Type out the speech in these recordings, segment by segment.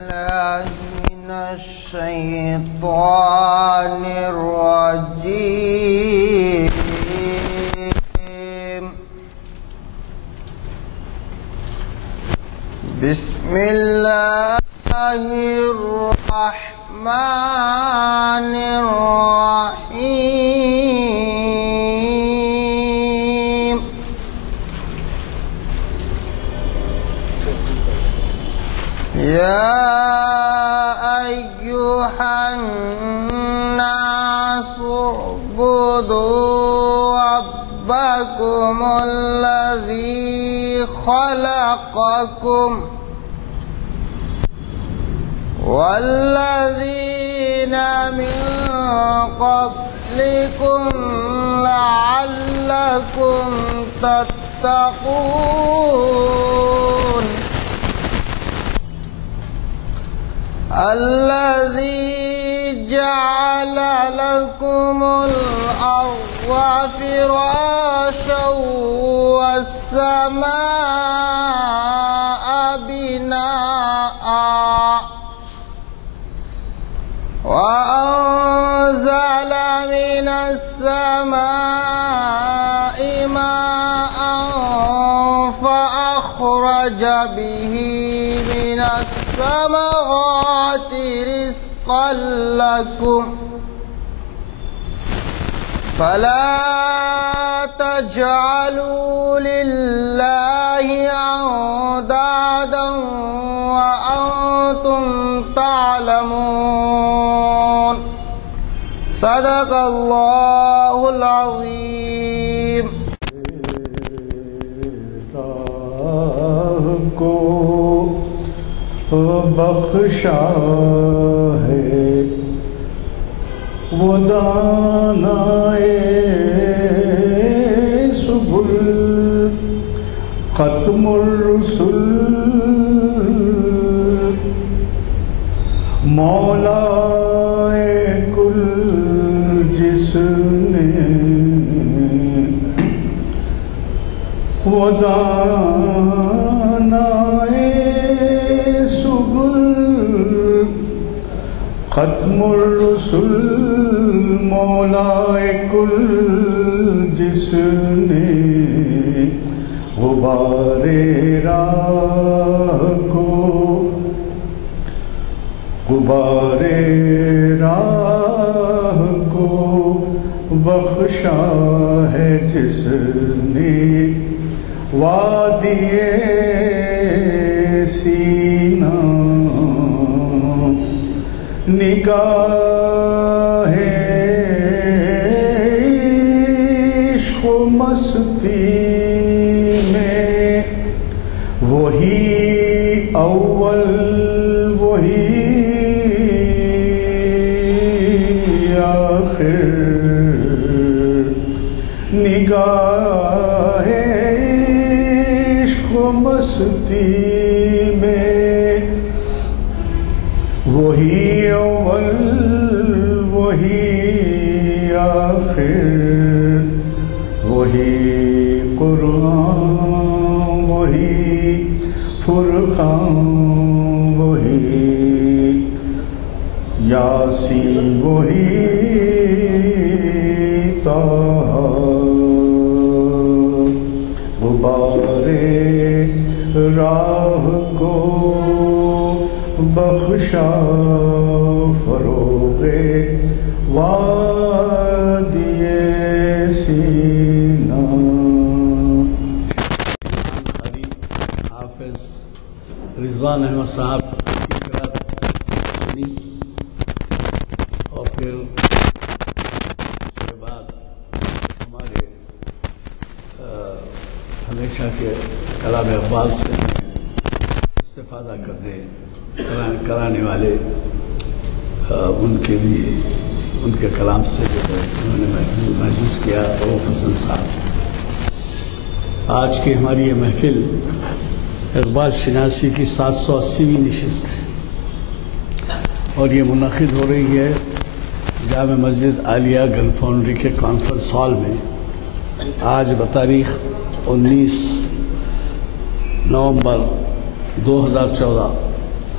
من الشيطان الرجيم. بسم الله الرحمن الرحيم. يا أيها الناس اعبدوا ربكم الذي خلقكم والذين من قبلكم لعلكم تتقون. الذي جعل لكم الأرض فراشا والسماء بناء وأنزل من السماء ماء فأخرج به من الثمرات رزقا لكم فلا تجعلوا لله أندادا وأنتم تعلمون. صدق الله العظيم. بخشا ہے وہ دانائے سبل ختم الرسل مولا کل جس نے وہ ختم الرسل مولا کل جس نے غبار راہ کو بخشا ہے جس نے وادی سینہ نگاہ عشق و مستی میں وہی اول وہی آخر نگاہ عشق و مستی میں وہی اول وہی آخر وہی قرآن وہی فرقان وہی یاسین وہی طٰہٰ غبار راہ کو بخشا فروغ وادی سینا. حافظ رضوان احمد صاحب کی قرأت سنی اور پھر اس کے بعد ہمارے ہمیشہ کے کلام اقبال سے استفادہ کرانے والے ان کے لیے ان کے کلام سے جو ہے انہوں نے محسوس کیا وہ حسن صاحب. آج کی ہماری یہ محفل اقبال شناسی کی 780ویں نشست ہے اور یہ منعقد ہو رہی ہے جامع مسجد عالیہ گن فاؤنڈری کے کانفرنس ہال میں آج بتاریخ 19 نومبر 2014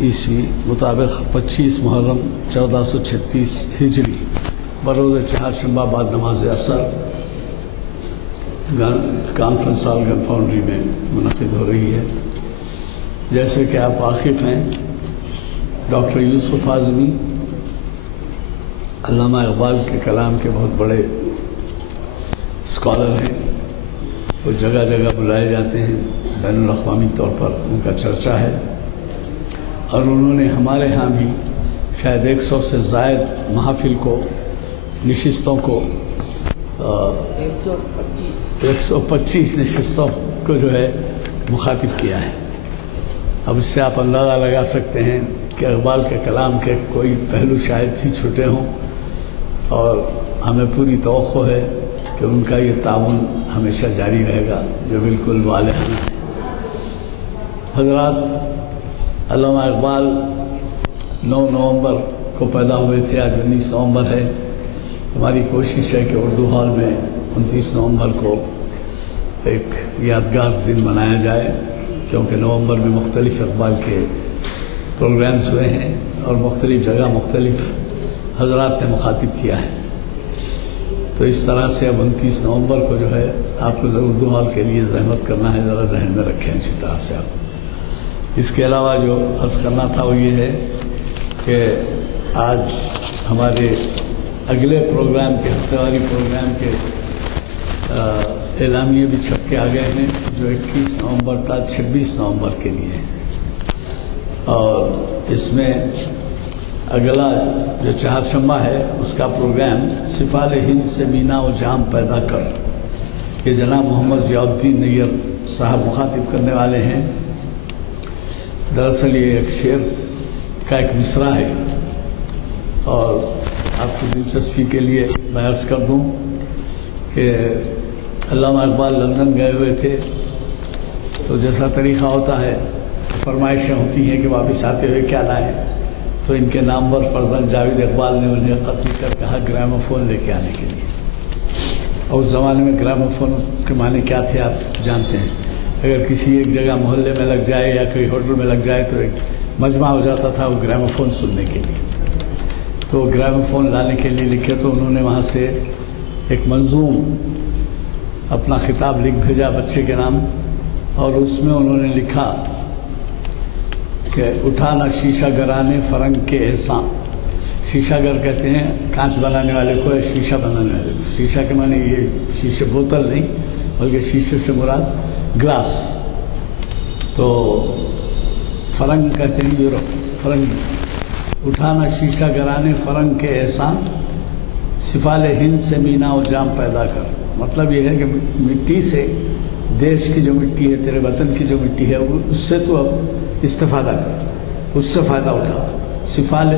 عیسوی مطابق 25 محرم 1436 ہجری بروز چہارشنبہ بعد نماز عصر کانفرنس ہال گن فاؤنڈری میں منعقد ہو رہی ہے۔ جیسے کہ آپ واقف ہیں، ڈاکٹر یوسف اعظمی علامہ اقبال کے کلام کے بہت بڑے اسکالر ہیں، وہ جگہ جگہ بلائے جاتے ہیں، بین الاقوامی طور پر ان کا چرچا ہے، اور انہوں نے ہمارے ہاں بھی شاید 100 سے زائد محافل کو، نشستوں کو 125 نشستوں کو جو ہے مخاطب کیا ہے۔ اب اس سے آپ اندازہ لگا سکتے ہیں کہ اقبال کے کلام کے کوئی پہلو شاید ہی چھوٹے ہوں، اور ہمیں پوری توقع ہے کہ ان کا یہ تعاون ہمیشہ جاری رہے گا جو بالکل والہانہ ہے۔ حضرات، علامہ اقبال 9 نومبر کو پیدا ہوئے تھے، آج 19 نومبر ہے۔ ہماری کوشش ہے کہ اردو ہال میں 29 نومبر کو ایک یادگار دن منایا جائے، کیونکہ نومبر میں مختلف اقبال کے پروگرامز ہوئے ہیں اور مختلف جگہ مختلف حضرات نے مخاطب کیا ہے۔ تو اس طرح سے اب 29 نومبر کو جو ہے آپ کو اردو ہال کے لیے زحمت کرنا ہے، ذرا ذہن میں رکھیں اچھی طرح سے آپ۔ اس کے علاوہ جو عرض کرنا تھا وہ یہ ہے کہ آج ہمارے اگلے پروگرام کے، ہفتے والی پروگرام کے اعلامیے بھی چھپ کے آ گئے ہیں، جو 21 نومبر تھا 26 نومبر کے لیے، اور اس میں اگلا جو چہارشنبہ ہے اس کا پروگرام سفال ہند سے مینا و جام پیدا کر، یہ جناب محمد ضیاء الدین نیر صاحب مخاطب کرنے والے ہیں۔ دراصل یہ ایک شعر کا ایک مصرع ہے، اور آپ کی دلچسپی کے لیے میں عرض کر دوں کہ علامہ اقبال لندن گئے ہوئے تھے، تو جیسا طریقہ ہوتا ہے فرمائشیں ہوتی ہیں کہ واپس آتے ہوئے کیا لائیں، تو ان کے نامور فرزند جاوید اقبال نے انہیں خط لکھ کر کہا گراموفون لے کے آنے کے لیے۔ اور اس زمانے میں گراموفون کے معنی کیا تھے آپ جانتے ہیں، اگر کسی ایک جگہ محلے میں لگ جائے یا کوئی ہوٹل میں لگ جائے تو ایک مجمع ہو جاتا تھا وہ گراموفون سننے کے لیے، تو گراموفون لانے کے لیے لکھے، تو انہوں نے وہاں سے ایک منظوم اپنا خطاب لکھ بھیجا بچے کے نام، اور اس میں انہوں نے لکھا کہ اٹھانا شیشہ گرانے فرنگ کے احسان۔ شیشہ گر کہتے ہیں کانچ بنانے والے کو، یا شیشہ بنانے والے کو۔ شیشہ کے معنی یہ شیشے بوتل نہیں، بلکہ شیشے سے مراد گلاس، تو فرنگ کہتے ہیں یورپ، فرنگی۔ اٹھانا شیشہ گرانے فرنگ کے احسان، سفال ہند سے مینا و جام پیدا کر۔ مطلب یہ ہے کہ مٹی سے، دیش کی جو مٹی ہے، تیرے وطن کی جو مٹی ہے، اس سے تو اب استفادہ کر، اس سے فائدہ اٹھا۔ سفال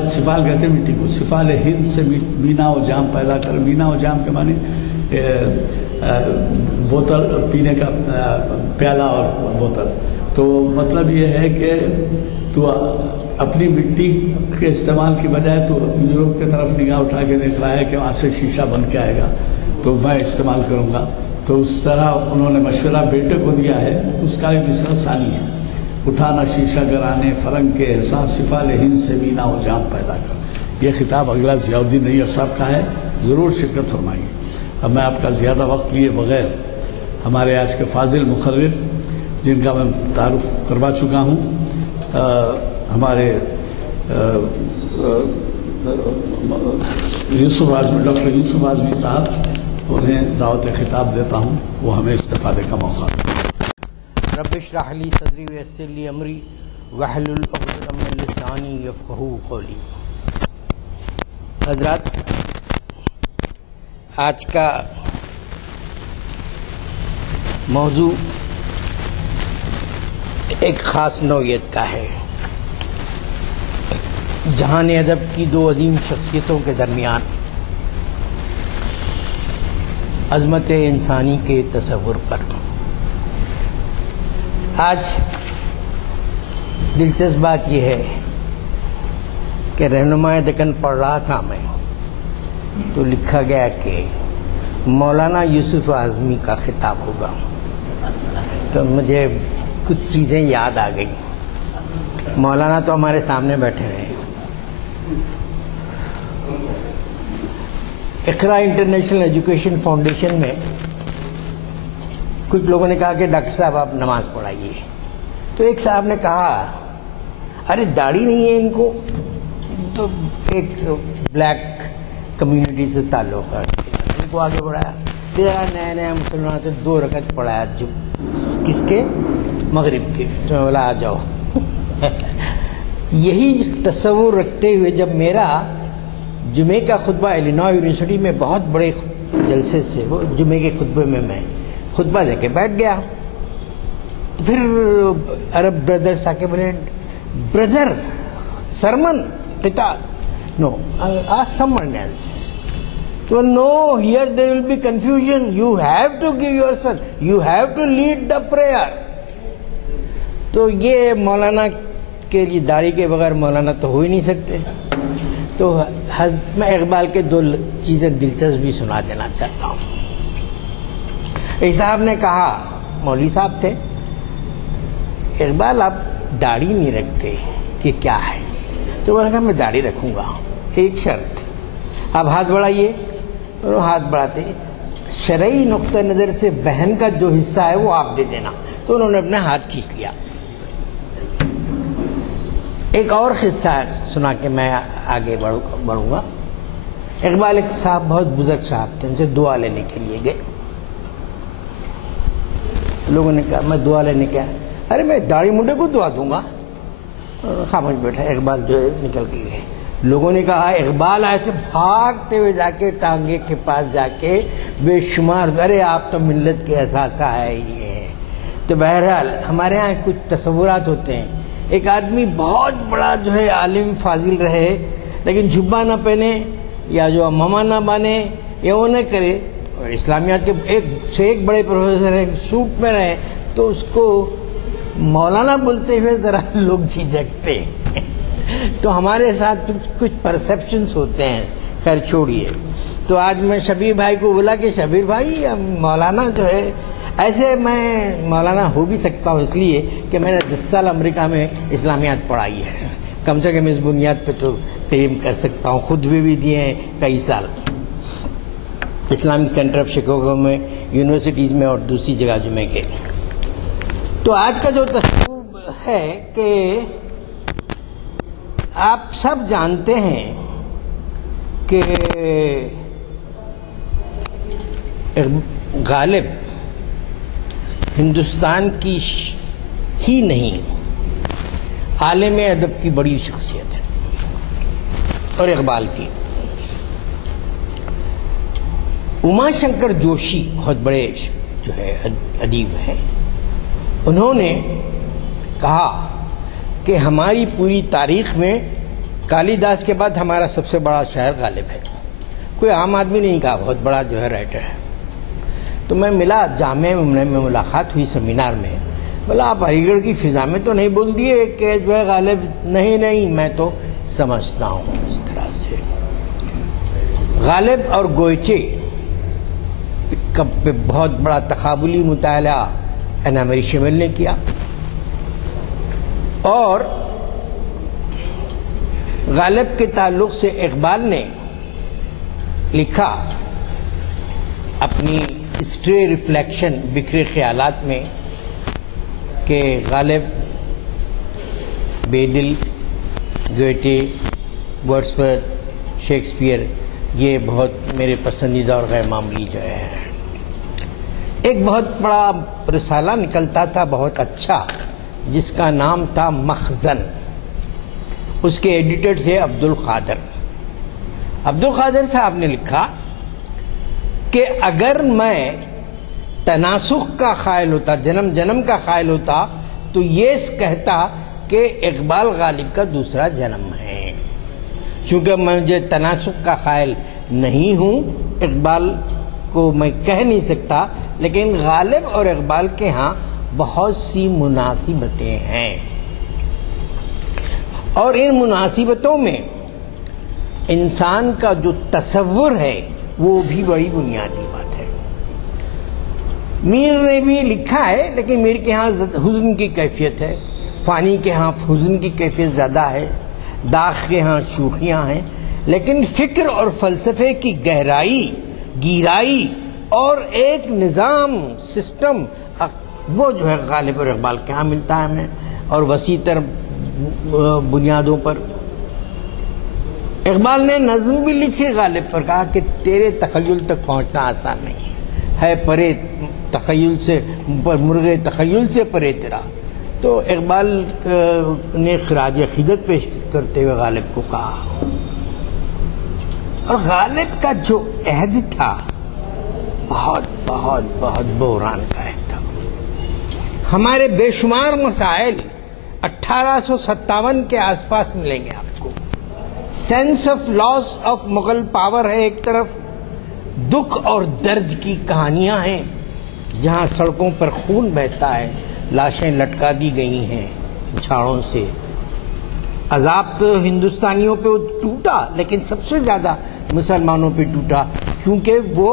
کہتے ہیں مٹی کو، سفال ہند سے مینا و جام پیدا کر۔ مینا و جام کے معنی بوتل، پینے کا پیالہ اور بوتل۔ تو مطلب یہ ہے کہ تو اپنی مٹی کے استعمال کی بجائے تو یورپ کی طرف نگاہ اٹھا کے دیکھ رہا ہے کہ وہاں سے شیشہ بن کے آئے گا تو میں استعمال کروں گا، تو اس طرح انہوں نے مشورہ بیٹے کو دیا ہے۔ اس کا ایک مصرع ثانی ہے، اٹھانا شیشہ گرانے فرنگ کے احساس، سفال ہند سے مینا و جام پیدا کر۔ یہ خطاب اگلا ضیاء الدین نیر صاحب کا ہے، ضرور شرکت فرمائیے۔ اب میں آپ کا زیادہ وقت لیے بغیر ہمارے آج کے فاضل مقرر، جن کا میں تعارف کروا چکا ہوں، ہمارے یوسف اعظمی، ڈاکٹر یوسف اعظمی صاحب، انہیں دعوت خطاب دیتا ہوں، وہ ہمیں استفادے کا موقع دیں۔ رب اشرح لی صدری ویسر لی امری واحلل عقدۃ من لسانی یفقہوا قولی۔ حضرات، آج کا موضوع ایک خاص نوعیت کا ہے۔ جہان ادب کی دو عظیم شخصیتوں کے درمیان عظمت انسانی کے تصور پر۔ آج دلچسپ بات یہ ہے کہ رہنمائے دکن پڑھ رہا تھا میں، تو لکھا گیا کہ مولانا یوسف اعظمی کا خطاب ہوگا، تو مجھے کچھ چیزیں یاد آ گئیں۔ مولانا تو ہمارے سامنے بیٹھے ہیں. اقرا انٹرنیشنل ایجوکیشن فاؤنڈیشن میں کچھ لوگوں نے کہا کہ ڈاکٹر صاحب آپ نماز پڑھائیے. تو ایک صاحب نے کہا ارے داڑھی نہیں ہے ان کو. تو ایک بلیک کمیونٹی سے تعلق ہے, ان کو آگے بڑھایا. تیرا نیا نیا مسلمان سے 2 رکعت پڑھایا کس کے؟ مغرب کے. تو میں بولا آ جاؤ. یہی تصور رکھتے ہوئے جب میرا جمعے کا خطبہ الینوائے یونیورسٹی میں بہت بڑے جلسے سے, وہ جمعے کے خطبے میں خطبہ دے کے بیٹھ گیا. تو پھر عرب بردرس آ کے بولے بردر سرمن قطار نو ask Samoon else. No, here there will be confusion. You have to give yourself. You have to lead the prayer. تو یہ مولانا کے لیے داڑھی کے بغیر مولانا تو ہو ہی نہیں سکتے. تو میں اقبال کے 2 چیزیں دلچسپ بھی سنا دینا چاہتا ہوں. ایک صاحب نے کہا, مولوی صاحب تھے, اقبال آپ داڑھی نہیں رکھتے, یہ کیا ہے؟ تو میں نے کہا میں داڑھی رکھوں گا, ایک شرط, آپ ہاتھ بڑھائیے. اور ہاتھ بڑھاتے, شرعی نقطہ نظر سے بہن کا جو حصہ ہے وہ آپ دے دینا. تو انہوں نے اپنا ہاتھ کھینچ لیا. ایک اور قصہ سنا کے میں آگے بڑھوں گا. اقبال ایک صاحب بہت بزرگ صاحب تھے, ان سے دعا لینے کے لیے گئے. لوگوں نے کہا میں دعا لینے کے, ارے میں داڑھی منڈے کو دعا دوں گا. خاموش بیٹھا. اقبال جو ہے نکل کے گئے. لوگوں نے کہا اقبال آئے تھے, بھاگتے ہوئے جا کے ٹانگے کے پاس جا کے بے شمار, ارے آپ تو ملت کے اثاثہ ہے یہ. تو بہرحال ہمارے ہاں کچھ تصورات ہوتے ہیں. ایک آدمی بہت بڑا جو ہے عالم فاضل رہے, لیکن جھبا نہ پہنے یا جو امامہ نہ بانے یا وہ نہ کرے, اور اسلامیات کے ایک سے ایک بڑے پروفیسر ہیں سوٹ میں رہے, تو اس کو مولانا بولتے ہوئے ذرا لوگ جھجکتے ہیں. تو ہمارے ساتھ کچھ پرسیپشنز ہوتے ہیں. خیر چھوڑیے. تو آج میں شبیر بھائی کو بولا کہ شبیر بھائی مولانا جو ہے, ایسے میں مولانا ہو بھی سکتا ہوں اس لیے کہ میں نے 10 سال امریکہ میں اسلامیات پڑھائی ہے, کم سے کم اس بنیاد پہ تو کلیم کر سکتا ہوں. خود بھی دیے ہیں کئی سال اسلامک سینٹر آف شکاگو میں, یونیورسٹیز میں اور دوسری جگہ جمعے کے. تو آج کا جو تصور ہے کہ آپ سب جانتے ہیں کہ غالب ہندوستان کی ہی نہیں عالم ادب کی بڑی شخصیت ہے, اور اقبال کی. اما شنکر جوشی بہت بڑے جو ہے ادیب ہیں. انہوں نے کہا کہ ہماری پوری تاریخ میں کالی داس کے بعد ہمارا سب سے بڑا شاعر غالب ہے. کوئی عام آدمی نہیں کہا, بہت بڑا جو ہے رائٹر ہے. تو میں ملا جامعہ میں ملاقات ہوئی سیمینار میں. بولا آپ علی گڑھ کی فضا میں تو نہیں بول دیے کہ جو ہے غالب؟ نہیں میں تو سمجھتا ہوں اس طرح سے. غالب اور گوئچے کا بہت بڑا تقابلی مطالعہ انامری شمل نے کیا, اور غالب کے تعلق سے اقبال نے لکھا اپنی اسٹرے ریفلیکشن بکھرے خیالات میں کہ غالب بیدل, گوئٹے, ورڈسورتھ, شیکسپیئر یہ بہت میرے پسندیدہ اور غیر معمولی جو ہے. ایک بہت بڑا رسالہ نکلتا تھا بہت اچھا, جس کا نام تھا مخزن. اس کے ایڈیٹر تھے عبدالقادر. عبدالقادر صاحب نے لکھا کہ اگر میں تناسخ کا قائل ہوتا, جنم جنم کا قائل ہوتا, تو یہ کہتا کہ اقبال غالب کا دوسرا جنم ہے. چونکہ مجھے تناسخ کا قائل نہیں ہوں, اقبال کو میں کہہ نہیں سکتا, لیکن غالب اور اقبال کے ہاں بہت سی مناسبتیں ہیں, اور ان مناسبتوں میں انسان کا جو تصور ہے وہ بھی بڑی بنیادی بات ہے. میر نے بھی لکھا ہے, لیکن میر کے ہاں حزن کی کیفیت ہے, فانی کے ہاں حزن کی کیفیت زیادہ ہے، داغ کے ہاں شوخیاں ہیں، لیکن فکر اور فلسفے کی گہرائی اور ایک نظام سسٹم وہ جو ہے غالب اور اقبال کے ہاں ملتا ہے ہمیں، اور وسیع تر بنیادوں پر۔ اقبال نے نظم بھی لکھی غالب پر، کہا کہ تیرے تخیل تک پہنچنا آسان نہیں ہے پرے تخیل سے، مرغ تخیل سے پرے تیرا۔ تو اقبال نے خراج عقیدت پیش کرتے ہوئے غالب کو کہا، اور غالب کا جو عہد تھا بہت بہت بہت بحران کا عہد تھا۔ ہمارے بے شمار مسائل 1857 کے آس پاس ملیں گے آپ کو۔ Sense of loss of Mughal power ہے ایک طرف، دکھ اور درد کی کہانیاں ہیں جہاں سڑکوں پر خون بہتا ہے، لاشیں لٹکا دی گئی ہیں جھاڑوں سے۔ عذاب تو ہندوستانیوں پہ ٹوٹا، لیکن سب سے زیادہ مسلمانوں پہ ٹوٹا، کیونکہ وہ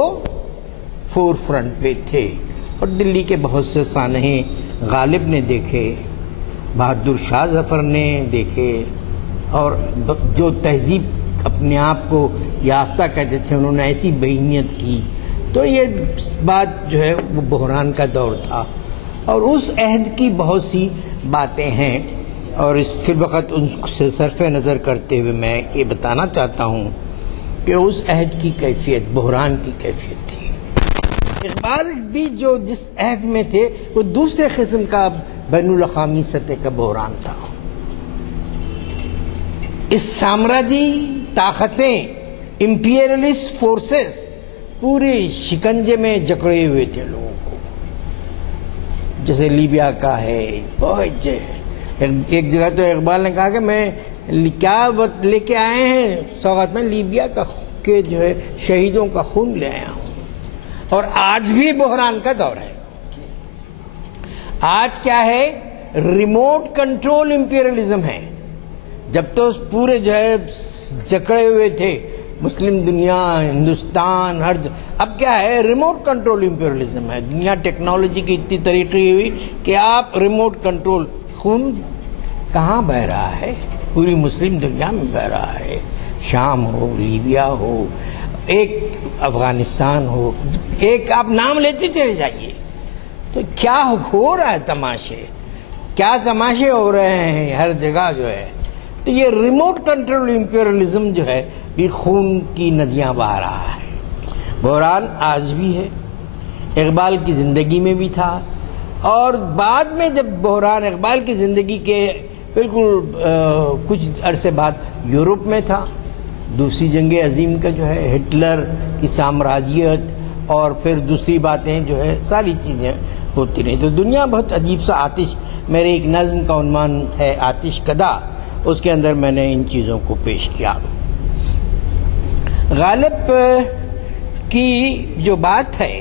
فور فرنٹ پہ تھے۔ اور دلی کے بہت سے سانحے غالب نے دیکھے، بہادر شاہ ظفر نے دیکھے، اور جو تہذیب اپنے آپ کو یافتہ کہتے تھے انہوں نے ایسی بہیمیت کی۔ تو یہ بات جو ہے وہ بحران کا دور تھا، اور اس عہد کی بہت سی باتیں ہیں، اور اس فی الوقت ان سے صرف نظر کرتے ہوئے میں یہ بتانا چاہتا ہوں کہ اس عہد کی کیفیت بحران کی کیفیت تھی۔ اقبال بھی جو جس عہد میں تھے وہ دوسرے قسم کا بین الاقوامی سطح کا بحران تھا۔ اس سامراجی طاقتیں، امپیریلسٹ فورسز پورے شکنجے میں جکڑے ہوئے تھے لوگوں کو، جیسے لیبیا کا ہے۔ بہت ایک جگہ تو اقبال نے کہا کہ میں کیا لے کے آئے ہیں سوغات میں، لیبیا کا کے جو ہے شہیدوں کا خون لے آیا ہوں۔ اور آج بھی بحران کا دور ہے۔ آج کیا ہے؟ ریموٹ کنٹرول امپیریلزم ہے۔ جب تو پورے جو ہے جکڑے ہوئے تھے مسلم دنیا، ہندوستان، اب کیا ہے؟ ریموٹ کنٹرول امپیریلزم ہے۔ دنیا ٹیکنالوجی کی اتنی ترقی ہوئی کہ آپ ریموٹ کنٹرول، خون کہاں بہہ رہا ہے؟ پوری مسلم دنیا میں بہہ رہا ہے، شام ہو، لیبیا ہو، ایک افغانستان ہو، ایک آپ نام لیتے چلے جائیے۔ تو کیا ہو رہا ہے؟ تماشے، کیا تماشے ہو رہے ہیں ہر جگہ جو ہے۔ تو یہ ریموٹ کنٹرول امپیریلزم جو ہے بھی خون کی ندیاں بہا رہا ہے۔ بحران آج بھی ہے، اقبال کی زندگی میں بھی تھا، اور بعد میں جب بحران اقبال کی زندگی کے بالکل کچھ عرصے بعد یورپ میں تھا، دوسری جنگ عظیم کا جو ہے ہٹلر کی سامراجیت، اور پھر دوسری باتیں جو ہے ساری چیزیں ہوتی رہیں۔ تو دنیا بہت عجیب سا آتش، میرے ایک نظم کا عنوان ہے آتش کدہ، اس کے اندر میں نے ان چیزوں کو پیش کیا۔ غالب کی جو بات ہے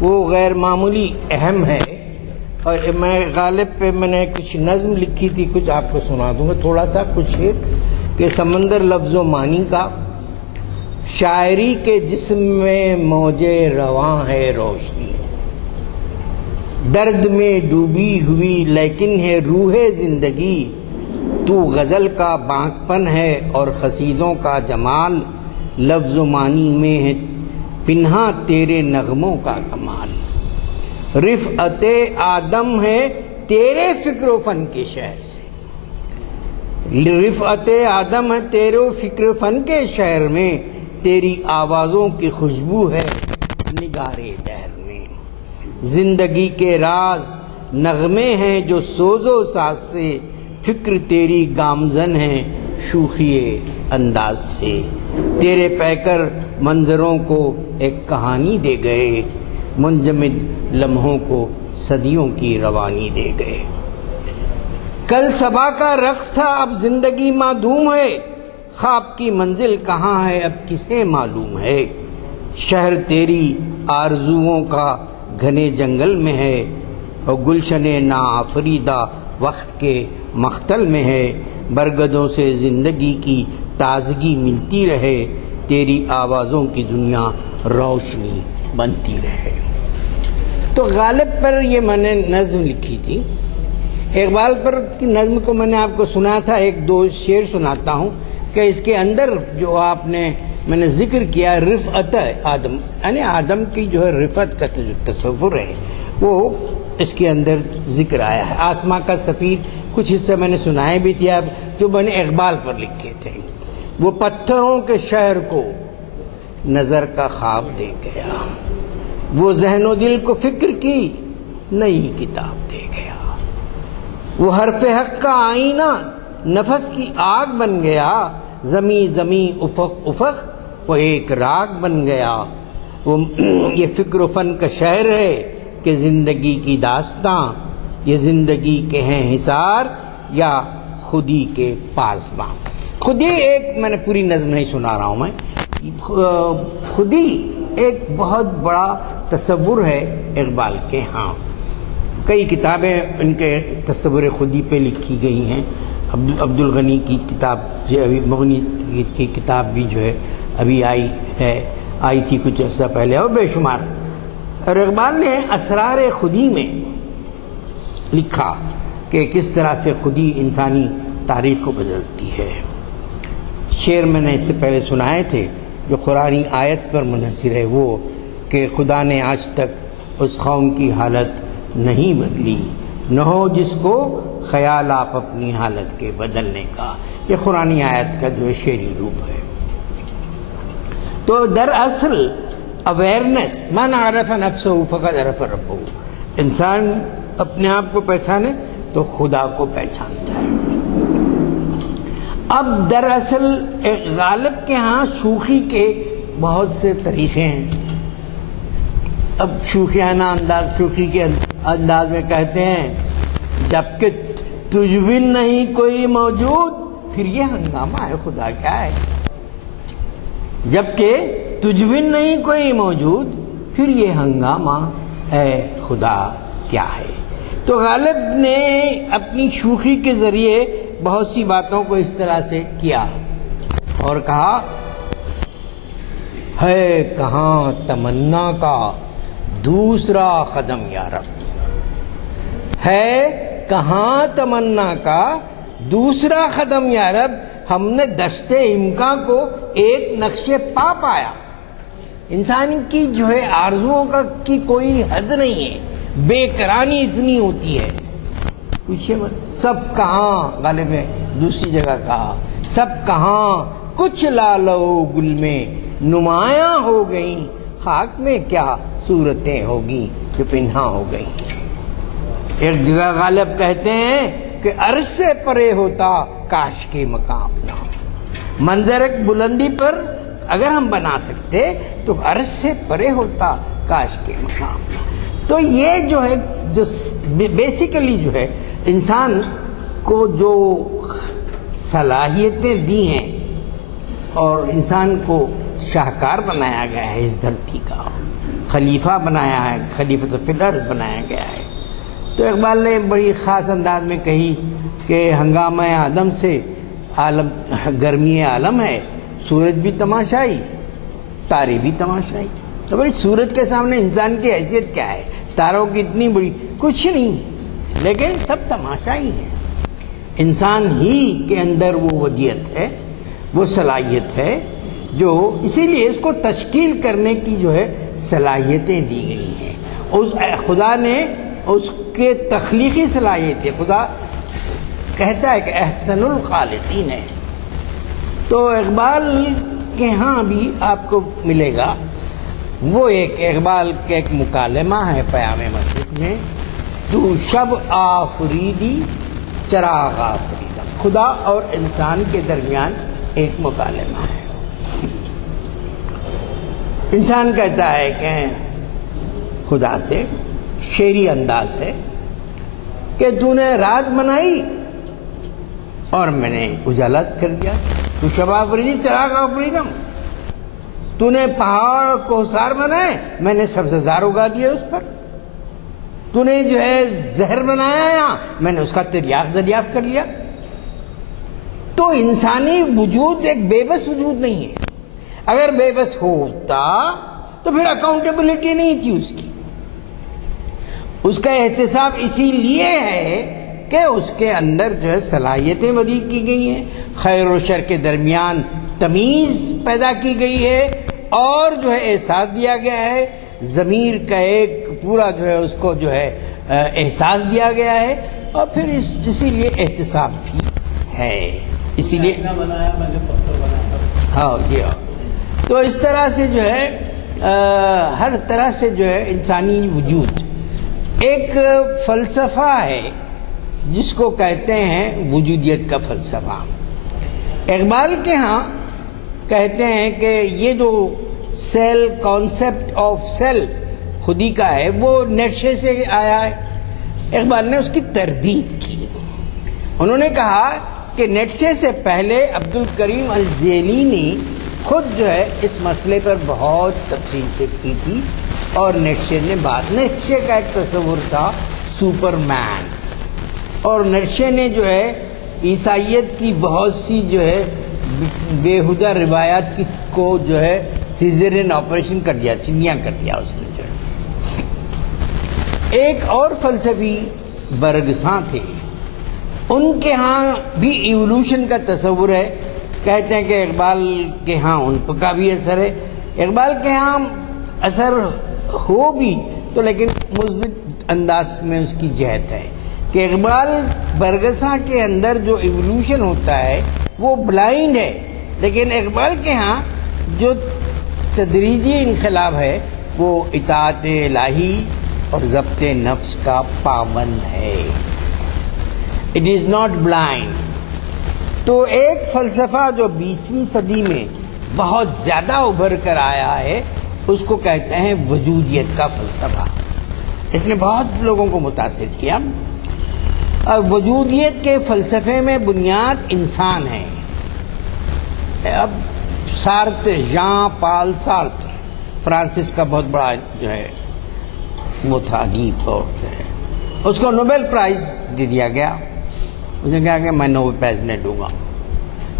وہ غیر معمولی اہم ہے، اور میں غالب پہ میں نے کچھ نظم لکھی تھی، کچھ آپ کو سنا دوں گا تھوڑا سا کچھ شعر کہ سمندر لفظ و معنی کا، شاعری کے جسم میں موجے رواں ہے روشنی، درد میں ڈوبی ہوئی لیکن ہے روح زندگی، تو غزل کا بانکپن ہے اور قصیدوں کا جمال، لفظ و معنی میں ہے پنہا تیرے نغموں کا کمال، رفعت آدم ہے تیرے فکر و فن کے شہر سے، رفعت آدم ہے تیرے فکر و فن کے شہر میں، تیری آوازوں کی خوشبو ہے نگارے دہر میں، زندگی کے راز نغمے ہیں جو سوز و ساز سے، فکر تیری گامزن ہے شوخی انداز سے، تیرے پیکر منظروں کو ایک کہانی دے گئے، منجمد لمحوں کو صدیوں کی روانی دے گئے، کل صبا کا رقص تھا اب زندگی معدوم ہے، خواب کی منزل کہاں ہے اب کسے معلوم ہے، شہر تیری آرزوؤں کا گھنے جنگل میں ہے، اور گلشن ناآفریدہ وقت کے مختل میں ہے، برگدوں سے زندگی کی تازگی ملتی رہے، تیری آوازوں کی دنیا روشنی بنتی رہے۔ تو غالب پر یہ میں نے نظم لکھی تھی، اقبال پر کی نظم کو میں نے آپ کو سنا تھا، ایک دو شعر سناتا ہوں کہ اس کے اندر جو میں نے ذکر کیا رفعت آدم، یعنی آدم کی جو ہے رفعت کا جو تصور ہے وہ اس کے اندر ذکر آیا ہے۔ آسماں کا سفیر کچھ حصہ میں نے سنائے بھی تھے اب، جو میں نے اقبال پر لکھے تھے۔ وہ پتھروں کے شہر کو نظر کا خواب دے گیا، وہ ذہن و دل کو فکر کی نئی کتاب دے گیا، وہ حرف حق کا آئینہ نفس کی آگ بن گیا، زمیں زمیں افق افق وہ ایک راگ بن گیا۔ وہ یہ فکر و فن کا شہر ہے کہ زندگی کی داستاں، یہ زندگی کے ہیں حصار یا خودی کے پاسباں۔ خودی ایک، میں نے پوری نظم نہیں سنا رہا ہوں میں، خودی ایک بہت بڑا تصور ہے اقبال کے ہاں۔ کئی کتابیں ان کے تصور خودی پہ لکھی گئی ہیں۔ عبد الغنی کی کتاب جو ابھی، مغنی کی کتاب بھی جو ہے ابھی آئی تھی کچھ عرصہ پہلے، اور بے شمار۔ اور اقبال نے اسرار خودی میں لکھا کہ کس طرح سے خودی انسانی تاریخ کو بدلتی ہے۔ شعر میں نے اس سے پہلے سنائے تھے جو قرآنی آیت پر منحصر ہے، وہ کہ خدا نے آج تک اس قوم کی حالت نہیں بدلی، نہ ہو جس کو خیال آپ اپنی حالت کے بدلنے کا۔ یہ قرآنی آیت کا جو شعری روپ ہے۔ تو دراصل اویئرنیس، من عرف نفسہ فقد عرف ربہ، انسان اپنے آپ کو پہچانے تو خدا کو پہچانتا ہے۔ اب دراصل غالب کے ہاں شوخی کے بہت سے طریقے ہیں۔ اب شوخیانہ انداز، شوخی کے انداز میں کہتے ہیں جب کہ تجھ بن نہیں کوئی موجود پھر یہ ہنگامہ ہے خدا کیا ہے، جب کہ تجھ بن نہیں کوئی موجود پھر یہ ہنگامہ ہے خدا کیا ہے۔ تو غالب نے اپنی شوخی کے ذریعے بہت سی باتوں کو اس طرح سے کیا اور کہا ہے کہاں تمنا کا دوسرا قدم یا رب، ہے کہاں تمنا کا دوسرا قدم یا رب، ہم نے دشت امکان کو ایک نقش پا پایا۔ انسان کی جو ہے آرزوؤں کی کوئی حد نہیں ہے، بے قراری اتنی ہوتی ہے۔ پوچھئے مت سب کہاں، غالب نے دوسری جگہ کہا سب کہاں کچھ لالو گل میں نمایاں ہو گئیں، خاک میں کیا صورتیں ہوگی جو پنہاں ہو گئیں۔ ایک جگہ غالب کہتے ہیں کہ عرش سے پرے ہوتا کاش کے مقام نہ ہو، منظر ایک بلندی پر اگر ہم بنا سکتے تو عرش سے پرے ہوتا کاش کے مقام نہ ہو۔ تو یہ جو ہے جو بیسیکلی جو ہے انسان کو جو صلاحیتیں دی ہیں اور انسان کو شاہکار بنایا گیا ہے، اس دھرتی کا خلیفہ بنایا ہے، خلیفۃ فی الارض بنایا گیا ہے۔ تو اقبال نے بڑی خاص انداز میں کہی کہ ہنگامہ آدم سے عالم گرمی عالم ہے، سورج بھی تماشائی تارے بھی تماشائی۔ تو بھائی سورج کے سامنے انسان کی حیثیت کیا ہے، تاروں کی اتنی بڑی کچھ نہیں ہے، لیکن سب تماشائی ہیں۔ انسان ہی کے اندر وہ ودیت ہے، وہ صلاحیت ہے جو اسی لیے اس کو تشکیل کرنے کی جو ہے صلاحیتیں دی گئی ہیں۔ خدا نے اس کے تخلیقی صلاحیتیں، خدا کہتا ہے کہ احسن الخالقین ہے۔ تو اقبال کے ہاں بھی آپ کو ملے گا وہ ایک اقبال کا ایک مکالمہ ہے پیام مشرق میں، تو شب آفریدی چراغ آفریدم، خدا اور انسان کے درمیان ایک مکالمہ ہے۔ انسان کہتا ہے کہ خدا سے، شعری انداز ہے کہ تو نے رات بنائی اور میں نے اجالا کر دیا، تو شب آفریدی چراغ آفریدم، تو نے پہاڑ کوہسار بنائے میں نے سبززار اگا دیا اس پر، تو نے جو ہے زہر بنایا یہاں میں نے اس کا تریاق دریافت کر لیا۔ تو انسانی وجود ایک بے بس وجود نہیں ہے، اگر بے بس ہوتا تو پھر اکاؤنٹیبلٹی نہیں تھی اس کی۔ اس کا احتساب اسی لیے ہے کہ اس کے اندر جو ہے صلاحیتیں وضع کی گئی ہیں، خیر و شر کے درمیان تمیز پیدا کی گئی ہے، اور جو ہے احساس دیا گیا ہے، ضمیر کا ایک پورا جو ہے اس کو جو ہے احساس دیا گیا ہے، اور پھر اسی لیے احتساب بھی ہے، اسی لیے ہاں جی ہاں۔ تو اس طرح سے جو ہے ہر طرح سے جو ہے انسانی وجود ایک فلسفہ ہے جس کو کہتے ہیں وجودیت کا فلسفہ۔ اقبال کے ہاں کہتے ہیں کہ یہ جو سیل کانسیپٹ آف سیلف خودی کا ہے وہ نیٹشے سے آیا ہے۔ اقبال نے اس کی تردید کی، انہوں نے کہا کہ نیٹشے سے پہلے عبد الکریم الجیلینی خود جو ہے اس مسئلے پر بہت تفصیل سے کی تھی، اور نیٹشے نے نیٹشے کا ایک تصور تھا سپر مین، اور نیٹشے نے جو ہے عیسائیت کی بہت سی جو ہے بےہودہ روایات کو جو ہے سیزرین آپریشن کر دیا، چنگیاں کر دیا اس نے جو ہے۔ ایک اور فلسفی برگساں تھے، ان کے ہاں بھی ایولوشن کا تصور ہے، کہتے ہیں کہ اقبال کے ہاں ان کا بھی اثر ہے۔ اقبال کے ہاں اثر ہو بھی تو لیکن مثبت انداز میں اس کی جہت ہے کہ اقبال برگساں کے اندر جو ایولوشن ہوتا ہے وہ بلائنڈ ہے، لیکن اقبال کے ہاں جو تدریجی انقلاب ہے وہ اطاعت الہی اور ضبط نفس کا پابند ہے۔ It is not blind. تو ایک فلسفہ جو 20ویں صدی میں بہت زیادہ ابھر کر آیا ہے اس کو کہتے ہیں وجودیت کا فلسفہ۔ اس نے بہت لوگوں کو متاثر کیا۔ وجودیت کے فلسفے میں بنیاد انسان ہے۔ اب ژان پال سارتر فرانسس کا بہت بڑا جو ہے وہ تھا ادیب، اور جو ہے اس کو نوبل پرائز دے دیا گیا۔ اس نے کہا کہ میں نوبل پرائز نہیں دوں گا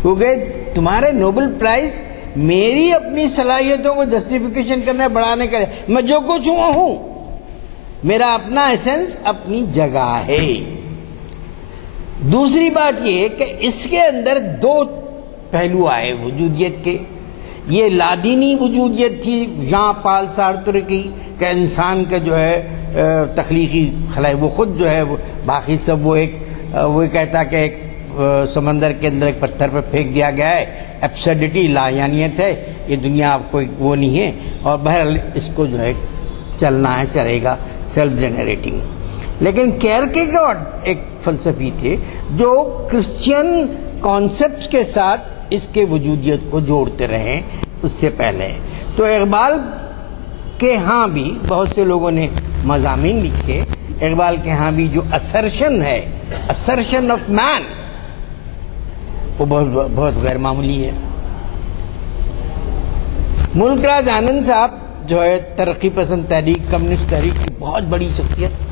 کیونکہ تمہارے نوبل پرائز میری اپنی صلاحیتوں کو جسٹیفیکیشن کرنے بڑھانے کا، میں جو کچھ ہوں میرا اپنا ایسنس اپنی جگہ ہے۔ دوسری بات یہ کہ اس کے اندر دو پہلو آئے وجودیت کے۔ یہ لادینی وجودیت تھی ژان پال سارتر کی کہ انسان کا جو ہے تخلیقی خلائی، وہ خود جو ہے باقی سب وہ کہتا کہ ایک سمندر کے اندر ایک پتھر پہ پھینک دیا گیا ہے، ایبسرڈیٹی، لایانیت ہے، یہ دنیا آپ کوئی وہ نہیں ہے، اور بہرحال اس کو جو ہے چلنا ہے، چلے گا، سیلف جنریٹنگ۔ لیکن کیرکیگارڈ ایک فلسفی تھے جو کرسچین کانسیپٹس کے ساتھ اس کے وجودیت کو جوڑتے رہے اس سے پہلے۔ تو اقبال کے ہاں بھی بہت سے لوگوں نے مضامین لکھے۔ اقبال کے ہاں بھی جو اسرشن ہے، اسرشن آف مین، وہ بہت غیر معمولی ہے۔ ملک راج آنند صاحب جو ہے ترقی پسند تحریک، کمیونسٹ تحریک کی بہت بڑی شخصیت،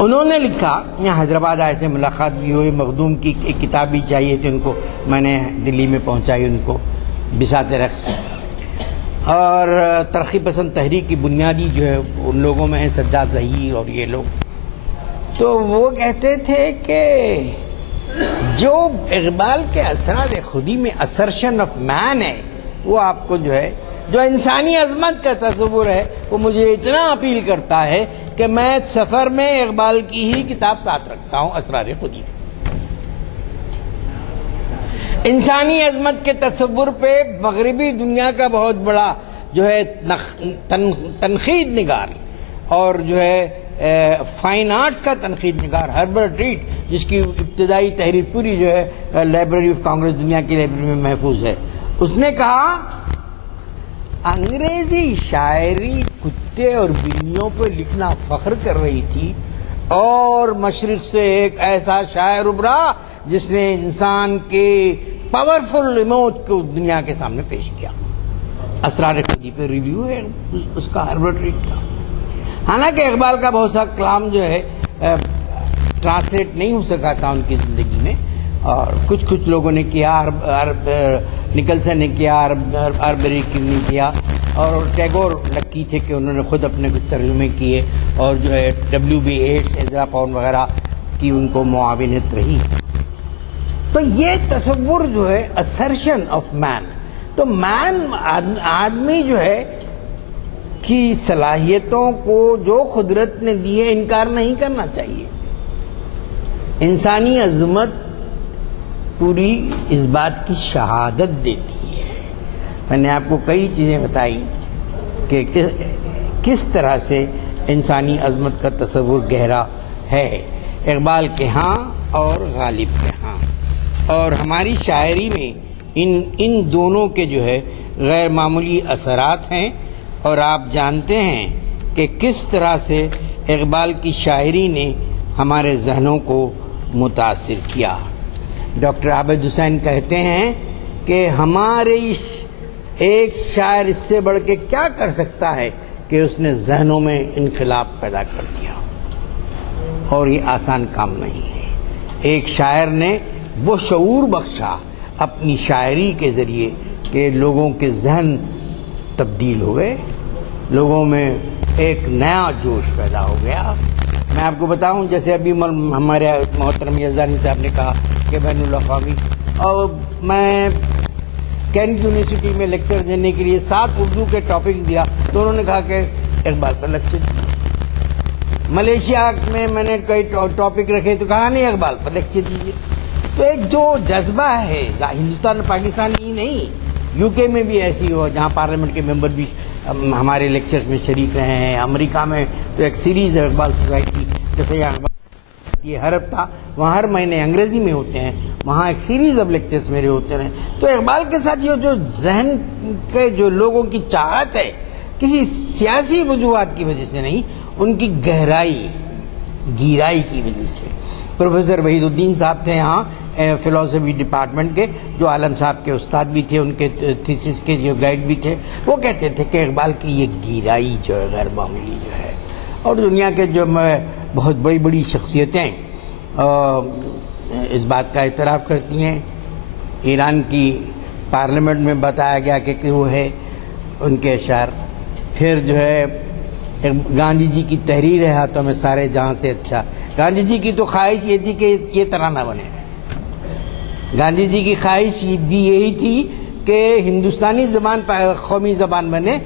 انہوں نے لکھا، یہاں حیدرآباد آئے تھے، ملاقات بھی ہوئی، مخدوم کی ایک کتاب بھی چاہیے تھی ان کو، میں نے دلی میں پہنچائی ان کو، بساط رقص، اور ترقی پسند تحریک کی بنیادی جو ہے ان لوگوں میں ہیں سجاد ظہیر اور یہ لوگ۔ تو وہ کہتے تھے کہ جو اقبال کے اثرات خودی میں اسرشن آف مین ہے، وہ آپ کو جو ہے جو انسانی عظمت کا تصور ہے وہ مجھے اتنا اپیل کرتا ہے کہ میں سفر میں اقبال کی ہی کتاب ساتھ رکھتا ہوں، اسرار خودی۔ انسانی عظمت کے تصور پہ مغربی دنیا کا بہت بڑا جو ہے تنقید نگار اور جو ہے فائن آرٹس کا تنقید نگار ہربرٹ ریڈ، جس کی ابتدائی تحریر پوری جو ہے لائبریری آف کانگریس دنیا کی لائبریری میں محفوظ ہے، اس نے کہا انگریزی شاعری کتے اور بلیوں پہ لکھنا فخر کر رہی تھی، اور مشرق سے ایک ایسا شاعر ابھرا جس نے انسان کے پاورفل ایموت کو دنیا کے سامنے پیش کیا۔ اسرار خودی پہ ریویو ہے اس کا ہربرٹ ریڈ کا۔ حالانکہ اقبال کا بہت سا کلام جو ہے ٹرانسلیٹ نہیں ہو سکا تھا ان کی زندگی میں، اور کچھ لوگوں نے کیا، نکلسن نے کیا، آربریکی نے کیا، اور ٹیگور لکی تھے کہ انہوں نے خود اپنے کچھ ترجمے کیے اور جو ہے WB8 ایزرا پاؤنڈ وغیرہ کی ان کو معاونت رہی. تو یہ تصور جو ہے assertion of man، تو مین آدمی جو ہے کی صلاحیتوں کو جو قدرت نے دی ہے انکار نہیں کرنا چاہیے. انسانی عظمت پوری اس بات کی شہادت دیتی ہے. میں نے آپ کو کئی چیزیں بتائی کہ کس طرح سے انسانی عظمت کا تصور گہرا ہے اقبال کے ہاں اور غالب کے ہاں، اور ہماری شاعری میں ان دونوں کے جو ہے غیر معمولی اثرات ہیں. اور آپ جانتے ہیں کہ کس طرح سے اقبال کی شاعری نے ہمارے ذہنوں کو متاثر کیا. ڈاکٹر عابد حسین کہتے ہیں کہ ہمارے ایک شاعر اس سے بڑھ کے کیا کر سکتا ہے کہ اس نے ذہنوں میں انقلاب پیدا کر دیا، اور یہ آسان کام نہیں ہے. ایک شاعر نے وہ شعور بخشا اپنی شاعری کے ذریعے کہ لوگوں کے ذہن تبدیل ہو گئے، لوگوں میں ایک نیا جوش پیدا ہو گیا. میں آپ کو بتاؤں، جیسے ابھی ہمارے محترم یزدانی صاحب نے کہا کہ بین الاقوامی، اور میں کینٹ یونیورسٹی میں لیکچر دینے کے لیے 7 اردو کے ٹاپک دیا تو انہوں نے کہا کہ اقبال پر لیکچر دیا. ملیشیا میں نے کئی ٹاپک رکھے تو کہا نہیں اقبال پر لیکچر دیجیے. تو ایک جو جذبہ ہے ہندوستان پاکستان ہی نہیں، UK میں بھی ایسی ہو جہاں پارلیمنٹ کے ممبر بھی ہمارے لیکچرز میں شریک رہے ہیں. امریکہ میں تو ایک سیریز ہے اقبال سوسائٹی، جیسے یہاں یہ ہر ہفتہ وہاں ہر مہینے انگریزی میں ہوتے ہیں، وہاں ایک سیریز آف لیکچرز میرے ہوتے ہیں. تو اقبال کے ساتھ یہ جو ذہن کے جو لوگوں کی چاہت ہے کسی سیاسی وجوہات کی وجہ سے نہیں، ان کی گہرائی کی وجہ سے. پروفیسر وحید الدین صاحب تھے یہاں فلاسفی ڈپارٹمنٹ کے، جو عالم صاحب کے استاد بھی تھے، ان کے تھیسس کے جو گائیڈ بھی تھے. وہ کہتے تھے کہ اقبال کی یہ گہرائی جو ہے غیر معمولی جو ہے. اور دنیا کے جو بہت بڑی بڑی شخصیتیں اس بات کا اعتراف کرتی ہیں. ایران کی پارلیمنٹ میں بتایا گیا کہ وہ ہے ان کے اشعار. پھر جو ہے گاندھی جی کی تحریر ہے ہاتھوں میں سارے جہاں سے اچھا. گاندھی جی کی تو خواہش یہ تھی کہ یہ ترانہ بنے. گاندھی جی کی خواہش بھی یہی تھی کہ ہندوستانی زبان قومی زبان بنے،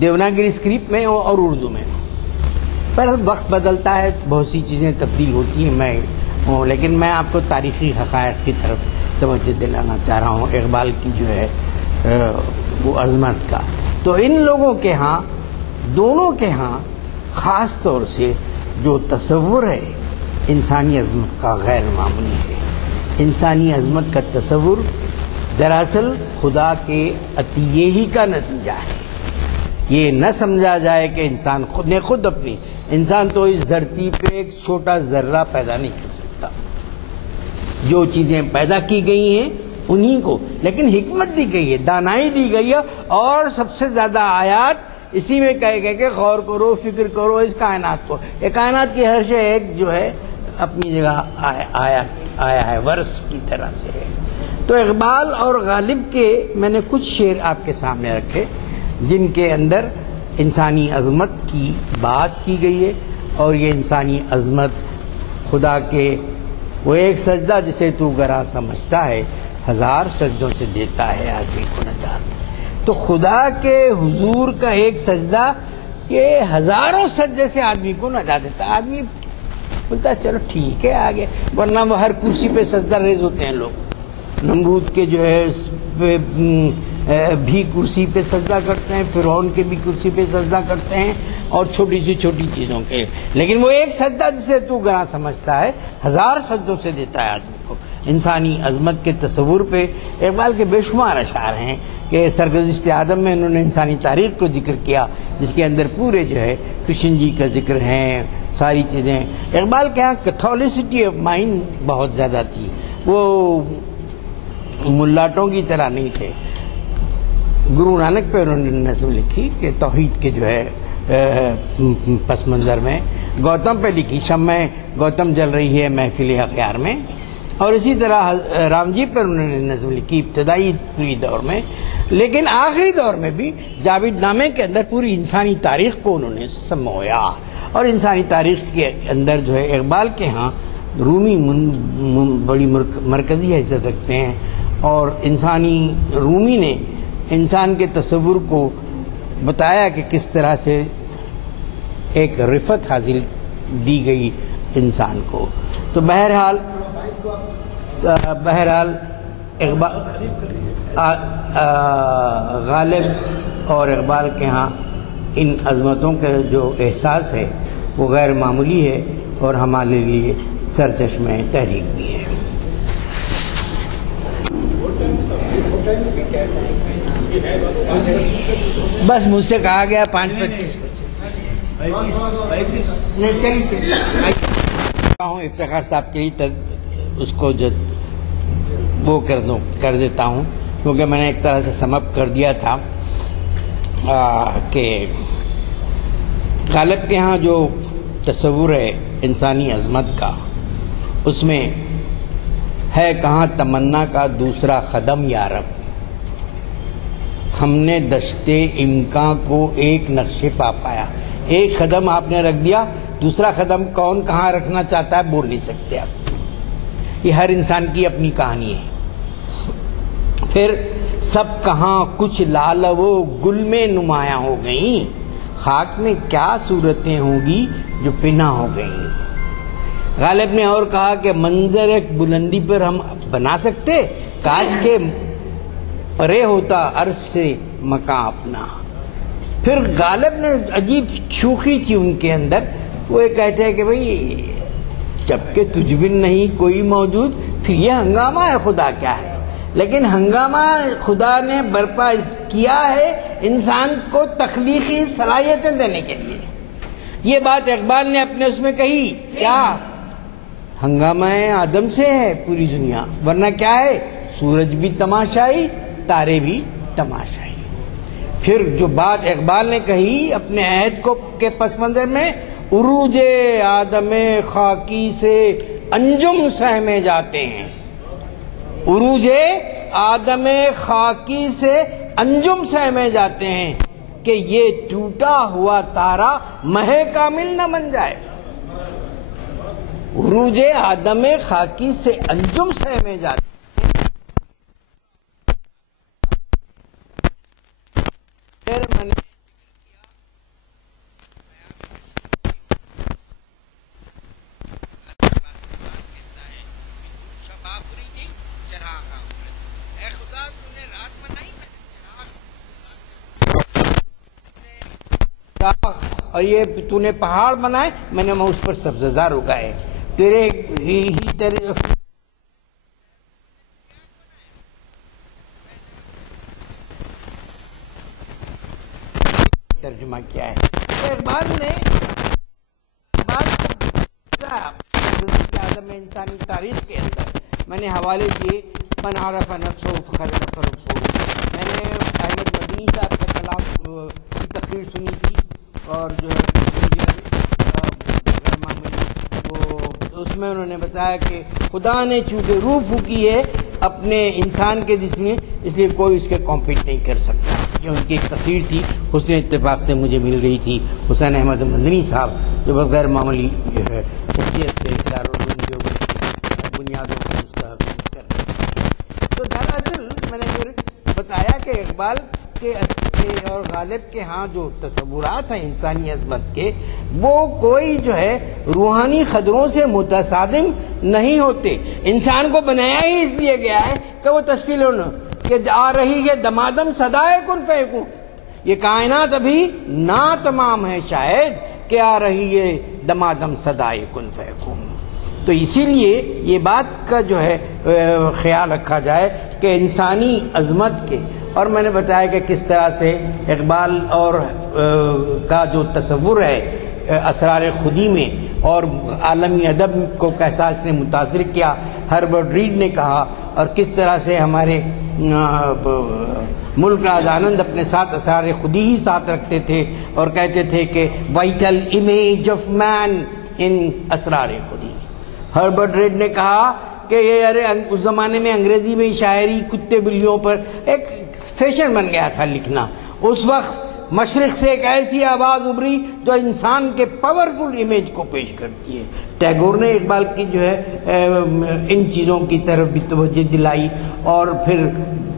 دیوناگری اسکرپٹ میں اور اردو میں. پر وقت بدلتا ہے، بہت سی چیزیں تبدیل ہوتی ہیں. لیکن میں آپ کو تاریخی حقائق کی طرف توجہ دلانا چاہ رہا ہوں اقبال کی جو ہے وہ عظمت کا. تو ان لوگوں کے ہاں، دونوں کے ہاں خاص طور سے جو تصور ہے انسانی عظمت کا غیر معمولی ہے. انسانی عظمت کا تصور دراصل خدا کے عطیے ہی کا نتیجہ ہے. یہ نہ سمجھا جائے کہ انسان خود اپنی انسان تو اس دھرتی پہ ایک چھوٹا ذرہ پیدا نہیں کر سکتا. جو چیزیں پیدا کی گئی ہیں انہی کو، لیکن حکمت دی گئی ہے، دانائی دی گئی ہے، اور سب سے زیادہ آیات اسی میں کہے گئے کہ غور کرو، فکر کرو اس کائنات کو. یہ کائنات کی ہر شے ایک جو ہے اپنی جگہ آیا ہے، ورث کی طرح سے ہے. تو اقبال اور غالب کے میں نے کچھ شعر آپ کے سامنے رکھے جن کے اندر انسانی عظمت کی بات کی گئی ہے. اور یہ انسانی عظمت خدا کے وہ ایک سجدہ جسے تو گراں سمجھتا ہے، 1000 سجدوں سے دیتا ہے آدمی کو نجات. تو خدا کے حضور کا ایک سجدہ یہ 1000 سجدے سے آدمی کو نجات دیتا ہے. آدمی بولتا ہے چلو ٹھیک ہے آگے، ورنہ وہ ہر کرسی پہ سجدہ ریز ہوتے ہیں لوگ. نمرود کے جو ہے بھی کرسی پہ سجدہ کرتے ہیں، فرعون کے بھی کرسی پہ سجدہ کرتے ہیں، اور چھوٹی سی چھوٹی چیزوں کے. لیکن وہ ایک سجدہ جسے تو گراں سمجھتا ہے 1000 سجدوں سے دیتا ہے آدمی کو. انسانی عظمت کے تصور پہ اقبال کے بے شمار اشعار ہیں کہ سرگزشت آدم میں انہوں نے انسانی تاریخ کو ذکر کیا، جس کے اندر پورے جو ہے کرشن جی کا ذکر ہیں، ساری چیزیں. اقبال کے ہاں کیتھولسٹی آف مائنڈ بہت زیادہ تھی. وہ ملاٹوں کی طرح نہیں تھے. گرو نانک پہ انہوں نے نظم لکھی کہ توحید کے جو ہے پس منظر میں. گوتم پہ لکھی شمع گوتم جل رہی ہے محفل اغیار میں. اور اسی طرح رام جی پر انہوں نے نظم لکھی ابتدائی پوری دور میں، لیکن آخری دور میں بھی جاوید نامے کے اندر پوری انسانی تاریخ کو انہوں نے سمویا، اور انسانی تاریخ کے اندر جو ہے اقبال کے ہاں رومی بڑی مرکزی حیثیت رکھتے ہیں، اور رومی نے انسان کے تصور کو بتایا کہ کس طرح سے ایک رفت حاصل دی گئی انسان کو۔ تو بہرحال اقبال غالب اور اقبال کے ہاں ان عظمتوں کا جو احساس ہے وہ غیر معمولی ہے، اور ہمارے لیے سرچشمہ تحریک بھی ہے۔ بس مجھ سے کہا گیا 5:25 افتخار صاحب کے لیے اس کو جو وہ کر دیتا ہوں، کیونکہ میں نے ایک طرح سے سم اپ کر دیا تھا کہ غالب کے ہاں جو تصور ہے انسانی عظمت کا، اس میں ہے کہاں تمنا کا دوسرا قدم یا رب، ہم نے دشتے امکان کو ایک نقشے پا پایا۔ ایک قدم آپ نے رکھ دیا، دوسرا قدم کون کہاں رکھنا چاہتا ہے بول نہیں سکتے آپ۔ یہ ہر انسان کی اپنی کہانی ہے۔ پھر سب کہاں کچھ لال و گل میں نمایاں ہو گئیں، خاک میں کیا صورتیں ہوں گی جو پنہاں ہو گئیں۔ غالب نے اور کہا کہ منظر ایک بلندی پر ہم بنا سکتے، کاش کے پرے ہوتا عرض سے مکان اپنا۔ پھر غالب نے عجیب شوخی تھی ان کے اندر، وہ یہ کہتے ہیں کہ بھئی جبکہ تجھ بن نہیں کوئی موجود، پھر یہ ہنگامہ ہے خدا کیا ہے؟ لیکن ہنگامہ خدا نے برپا کیا ہے انسان کو تخلیقی صلاحیتیں دینے کے لیے۔ یہ بات اقبال نے اپنے اس میں کہی، کیا ہنگامہ آدم سے ہے پوری دنیا، ورنہ کیا ہے؟ سورج بھی تماشائی، تارے بھی تماشائی۔ پھر جو بات اقبال نے کہی اپنے عہد کو کے پس منظر میں، عروج آدم خاکی سے انجم سہمے جاتے ہیں، عروج آدم خاکی سے انجم سہمے جاتے ہیں کہ یہ ٹوٹا ہوا تارا مہ کامل نہ بن جائے۔ عروج آدم خاکی سے انجم سہمے جاتے ہیں۔ اور یہ تو نے پہاڑ بنائے، میں نے اس پر سبززار اگائے، تیرے ترجمہ کیا ہے اقبال نے۔ اعظم انسانی تاریخ کے اندر میں نے حوالے دیے، من عرف نفسه فقد عرف ربه۔ میں نے احمد مدنی صاحب کا کلام کی تقریر سنی تھی، اور جو ہے اس میں انہوں نے بتایا کہ خدا نے چونکہ روح پھونکی ہے اپنے انسان کے جسم میں، اس لیے کوئی اس کے کمپیٹ نہیں کر سکتا۔ یہ ان کی ایک تقریر تھی، حسن اتفاق سے مجھے مل گئی تھی۔ حسین احمد مدنی صاحب جو بغیر معمولی جو ہے شخصیت سے دارالعلوم دیوبند بنیادوں کو مستحکم کر رہے ہیں۔ تو دراصل میں نے پھر بتایا کہ اقبال کے اور غالب کے ہاں جو تصورات ہیں انسانی عظمت کے، وہ کوئی جو ہے روحانی قدروں سے متصادم نہیں ہوتے۔ انسان کو بنایا ہی اس لیے گیا ہے کہ وہ تشکیل کہ آ رہی ہے دمادم صدائے کن فیکون، یہ کائنات ابھی نا تمام ہے شاید کہ آ رہی ہے دمادم صدائے کن فیکون۔ تو اسی لیے یہ بات کا جو ہے خیال رکھا جائے کہ انسانی عظمت کے، اور میں نے بتایا کہ کس طرح سے اقبال اور کا جو تصور ہے اسرار خودی میں، اور عالمی ادب کو کیسا اس نے متاثر کیا، ہربرٹ ریڈ نے کہا، اور کس طرح سے ہمارے ملک راز آنند اپنے ساتھ اسرار خودی ہی ساتھ رکھتے تھے، اور کہتے تھے کہ vital image of man in Asrar-e-Khudi. Herbert red نے کہا کہ یہ ارے اس زمانے میں انگریزی میں شاعری کتے بلیوں پر ایک فیشن بن گیا تھا لکھنا. اس وقت مشرق سے ایک ایسی آواز ابھری جو انسان کے پاورفل امیج کو پیش کرتی ہے. ٹیگور نے اقبال کی جو ہے ان چیزوں کی طرف بھی توجہ دلائی، اور پھر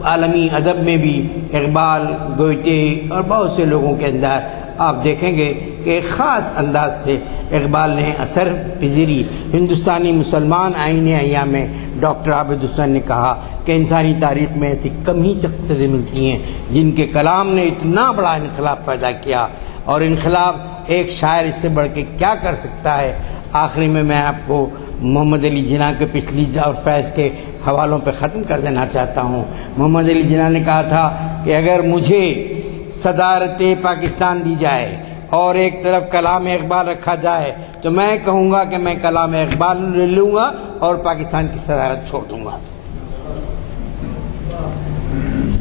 عالمی ادب میں بھی اقبال، گوئٹے اور بہت سے لوگوں کے اندر آپ دیکھیں گے کہ ایک خاص انداز سے اقبال نے اثر پذیری. ہندوستانی مسلمان آئین ایام میں ڈاکٹر عابد حسین نے کہا کہ انسانی تاریخ میں ایسی کم ہی شخصیتیں ملتی ہیں جن کے کلام نے اتنا بڑا انقلاب پیدا کیا، اور انقلاب ایک شاعر اس سے بڑھ کے کیا کر سکتا ہے. آخری میں آپ کو محمد علی جناح کے پچھلی اور فیض کے حوالوں پہ ختم کر دینا چاہتا ہوں. محمد علی جناح نے کہا تھا کہ اگر مجھے صدارت پاکستان دی جائے اور ایک طرف کلام اقبال رکھا جائے تو میں کہوں گا کہ میں کلام اقبال لے لوں گا اور پاکستان کی صدارت چھوڑ دوں گا.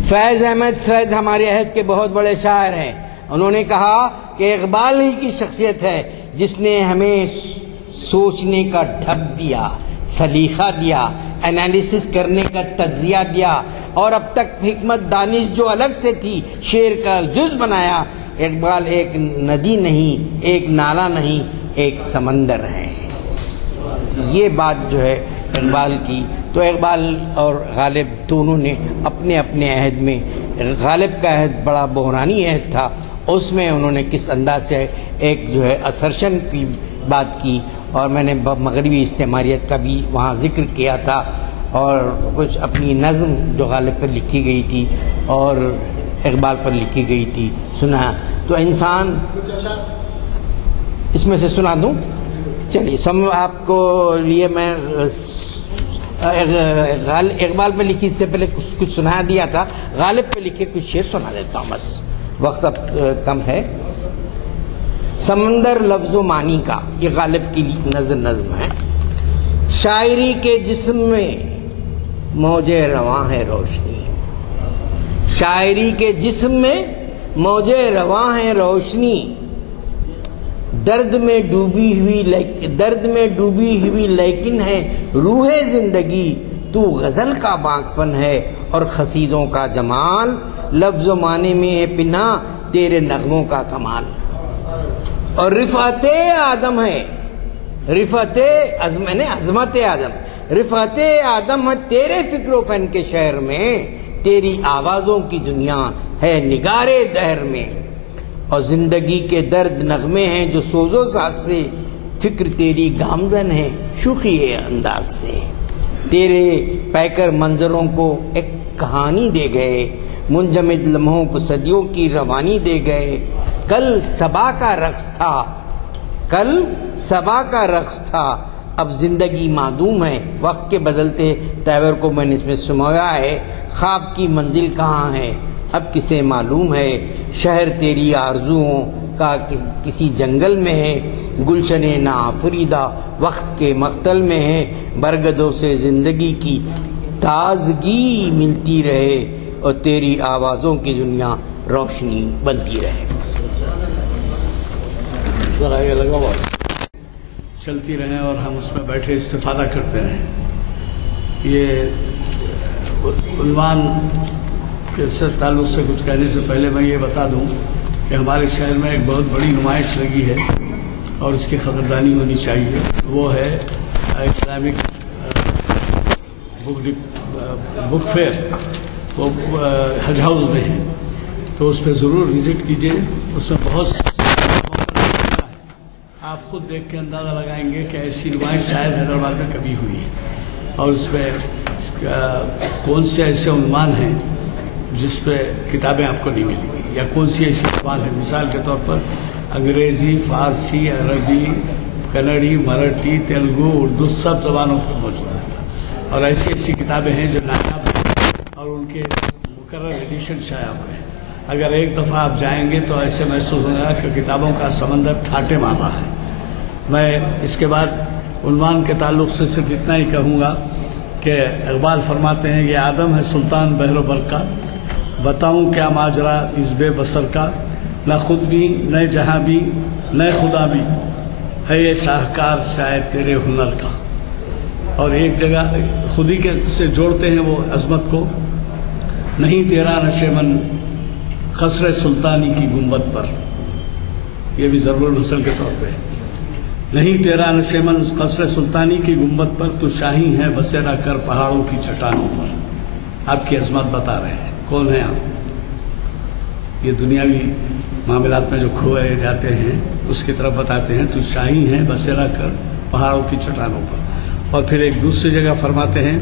فیض احمد سید ہمارے عہد کے بہت بڑے شاعر ہیں. انہوں نے کہا کہ اقبال ہی کی شخصیت ہے جس نے ہمیں سوچنے کا ڈھب دیا، سلیقہ دیا، انالیسس کرنے کا تجزیہ دیا، اور اب تک حکمت دانش جو الگ سے تھی شعر کا جز بنایا. اقبال ایک ندی نہیں، ایک نالا نہیں، ایک سمندر ہے. یہ بات جو ہے اقبال کی. تو اقبال اور غالب دونوں نے اپنے اپنے عہد میں، غالب کا عہد بڑا بحرانی عہد تھا، اس میں انہوں نے کس انداز سے ایک جو ہے اسرشن کی بات کی، اور میں نے مغربی استعماریت کا بھی وہاں ذکر کیا تھا، اور کچھ اپنی نظم جو غالب پر لکھی گئی تھی اور اقبال پر لکھی گئی تھی سنا. تو انسان اس میں سے سنا دوں. چلیے آپ کو لیے میں اقبال پہ لکھی سے پہلے کچھ سنا دیا تھا، غالب پہ لکھے کچھ شعر سنا دیتا ہوں، بس وقت اب کم ہے. سمندر لفظ و معنی کا، یہ غالب کی نظم ہے. شاعری کے جسم میں موجے رواں ہے روشنی، شاعری کے جسم میں موجے رواں ہے روشنی، درد میں ڈوبی ہوئی لیکن ہے روح زندگی، تو غزل کا باغپن ہے اور قصیدوں کا جمال، لفظ و معنی میں ہے پنہاں تیرے نغموں کا کمال. اور رفعت آدم ہے، عظمت آدم، رفعت آدم ہے تیرے فکر و فن کے شہر میں، تیری آوازوں کی دنیا ہے نگارے دہر میں. اور زندگی کے درد نغمے ہیں جو سوز و ساز سے، فکر تیری گامزن ہے شوخی انداز سے. تیرے پیکر منظروں کو ایک کہانی دے گئے، منجمد لمحوں کو صدیوں کی روانی دے گئے. کل صبا کا رقص تھا، اب زندگی معدوم ہے. وقت کے بدلتے تیور کو میں نے اس میں سمویا ہے. خواب کی منزل کہاں ہے اب کسے معلوم ہے، شہر تیری آرزوؤں کا کسی جنگل میں ہے، گلشن ناآفریدہ وقت کے مقتل میں ہے. برگدوں سے زندگی کی تازگی ملتی رہے اور تیری آوازوں کی دنیا روشنی بنتی رہے. ذرا یہ لگا ہوا چلتی رہیں اور ہم اس میں بیٹھے استفادہ کرتے رہیں. یہ عنوان کے تعلق سے کچھ کہنے سے پہلے میں یہ بتا دوں کہ ہمارے شہر میں ایک بہت بڑی نمائش لگی ہے اور اس کی خبرداری ہونی چاہیے. وہ ہے اسلامک بک فیئر، وہ حج ہاؤس میں ہے، تو اس پہ ضرور وزٹ کیجیے. اس میں بہت آپ خود دیکھ کے اندازہ لگائیں گے کہ ایسی نمائش شاید حیدرآباد میں کبھی ہوئی ہے. اور اس پہ کون سے ایسے عنوان ہیں جس پہ کتابیں آپ کو نہیں ملیں گی، یا کون سی ایسی زبان ہے. مثال کے طور پر انگریزی، فارسی، عربی، کنڑی، مراٹھی، تیلگو، اردو سب زبانوں پر موجود ہیں. اور ایسی کتابیں ہیں جو نایاب ہیں اور ان کے مقرر ایڈیشن شائع ہوئے ہیں. اگر ایک دفعہ آپ جائیں گے تو ایسے محسوس ہوگا کہ کتابوں کا سمندر ٹھاٹے مار رہا ہے. میں اس کے بعد عنوان کے تعلق سے صرف اتنا ہی کہوں گا کہ اقبال فرماتے ہیں یہ آدم ہے سلطان بحر و بر کا، بتاؤں کیا ماجرا اس بے بسر کا، نہ خود بھی نہ جہاں بھی نہ خدا بھی ہے یہ شاہکار شاید تیرے ہنر کا. اور ایک جگہ خود ہی کے سے جوڑتے ہیں وہ عظمت کو، نہیں تیرا نشیمن قصر سلطانی کی گنبد پر، یہ بھی ضرب المثل کے طور پہ، نہیں تیرا نشیمن قصر سلطانی کی گنبد پر، تو شاہی ہے بسیرا کر پہاڑوں کی چٹانوں پر۔ آپ کی عظمت بتا رہے ہیں، کون ہیں آپ؟ یہ دنیاوی معاملات میں جو کھوئے جاتے ہیں اس کی طرف بتاتے ہیں، تو شاہی ہے بسیرا کر پہاڑوں کی چٹانوں پر۔ اور پھر ایک دوسری جگہ فرماتے ہیں،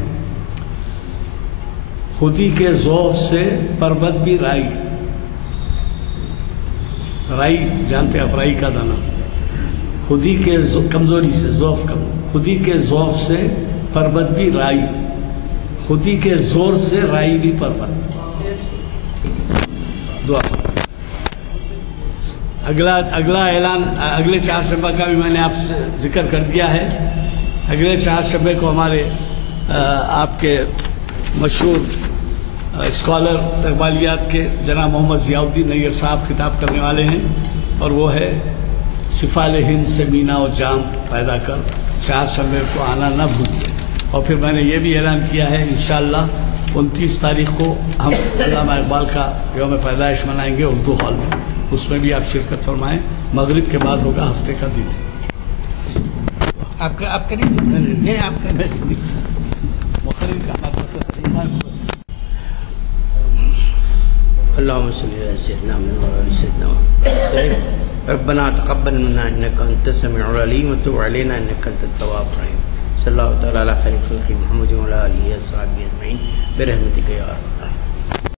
خودی کے ذوف سے پربت بھی رائی، رائی جانتے ہیں آپ، رائی کا دانہ، خودی کے کمزوری سے ذوف کم، خودی کے ذوف سے پربت بھی رائی، خودی کے زور سے رائی بھی پربت۔ دعا فرمائیں۔ اگلا اعلان اگلے چہارشنبہ کا بھی میں نے آپ سے ذکر کر دیا ہے۔ اگلے چہارشنبے کو ہمارے آپ کے مشہور اسکالر اقبالیات کے جناب محمد ضیاء الدین نیّر صاحب خطاب کرنے والے ہیں، اور وہ ہے سفال ہند سے مینا و جام پیدا کر، چہارشنبے کو آنا نہ بھولیے۔ اور پھر میں نے یہ بھی اعلان کیا ہے، انشاءاللہ 29 تاریخ کو ہم علامہ اقبال کا یوم پیدائش منائیں گے اردو ہال میں، اس میں بھی آپ شرکت فرمائیں۔ مغرب کے بعد ہوگا، ہفتے کا دن۔ آپ کریں نہیں آپ کریں مخرج کا ہمارے پاس طریقہ ہے۔ اللهم صل على سيدنا محمد وعلى سيدنا محمد ربنا تقبل منا انك انت السميع العليم وتب علينا انك انت التواب الرحيم صلى الله تعالى على خير خلق محمد وعلى اله وصحبه اجمعين برحمتك يا ارحم